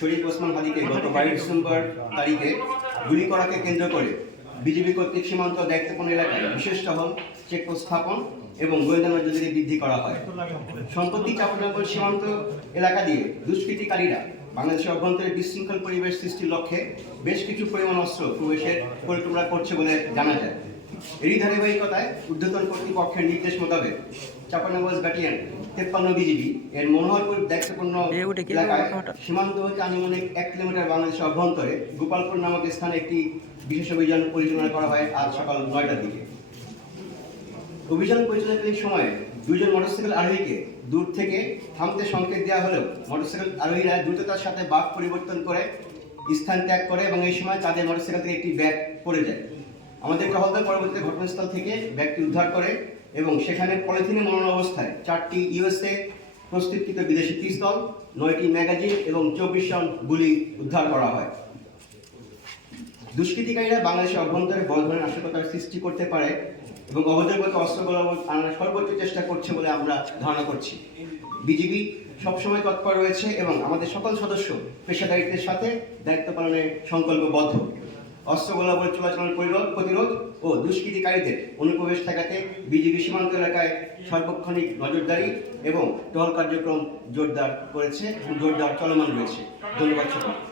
শরীফ ওসমান হাদিকে গত 22 ডিসেম্বর তারিখে গুলি করাকে কেন্দ্র করে বিজিবি কর্তৃক সীমান্ত দায়িত্বপূর্ণ এলাকায় বিশেষ টহল, চেকপোস্ট স্থাপন এবং গোয়েন্দা নজরদারি বৃদ্ধি করা হয়। সম্প্রতি চাঁপাইনবাবগঞ্জ সীমান্ত এলাকা দিয়ে দুষ্কৃতিকারীরা বাংলাদেশের অভ্যন্তরে বিশৃঙ্খল পরিবেশ সৃষ্টির লক্ষ্যে বেশ কিছু পরিমাণ অস্ত্র প্রবেশের পরিকল্পনা করছে বলে জানা যায়। এরই ধারাবাহিকতায় ঊর্ধ্বতন কর্তৃপক্ষের নির্দেশ মোতাবেক চাঁপাইনবাবগঞ্জ ব্যাটালিয়ন 53 বিজিবি এর মনোহরপুর দায়িত্বপূর্ণ এলাকায় সীমান্ত হতে আনুমানিক 1 কিলোমিটার বাংলাদেশের অভ্যন্তরে গোপালপুর নামক স্থানে একটি বিশেষ অভিযান পরিচালনা করা হয় আজ সকাল 9টার দিকে। অভিযান পরিচালনাকালীন সময়ে দুজন মোটরসাইকেল আরোহীকে দূর থেকে থামতে সংকেত দেওয়া হলেও মোটরসাইকেল আরোহীরা দ্রুততার সাথে বাঁক পরিবর্তন করে স্থান ত্যাগ করে এবং এই সময় তাদের মোটরসাইকেল থেকে একটি ব্যাগ পড়ে যায়। আমাদের টহলদল পরবর্তীতে ঘটনাস্থল থেকে ব্যাগটি উদ্ধার করে এবং সেখানে পলিথিনে মোড়ানো অবস্থায় 4টি ইউএসএ প্রস্তুতকৃত বিদেশি পিস্তল, 9টি ম্যাগাজিন এবং 24 রাউন্ড গুলি উদ্ধার করা হয়। দুষ্কৃতিকারীরা বাংলাদেশের অভ্যন্তরে বড় ধরনের নাশকতার সৃষ্টি করতে পারে এবং অবৈধভাবে অস্ত্রগুলো আনার সর্বোচ্চ চেষ্টা করছে বলে আমরা ধারণা করছি। বিজিবি সবসময় তৎপর রয়েছে এবং আমাদের সকল সদস্য পেশাদারিত্বের সাথে দায়িত্ব পালনে সংকল্পবদ্ধ। অস্ত্রগোলাবল চলাচল প্রতিরোধ ও দুষ্কৃতিকারীদের অনুপ্রবেশ ঠেকাতে বিজিবি সীমান্ত এলাকায় সার্বক্ষণিক নজরদারি এবং টহল কার্যক্রম জোরদার চলমান রয়েছে। ধন্যবাদ সকলকে।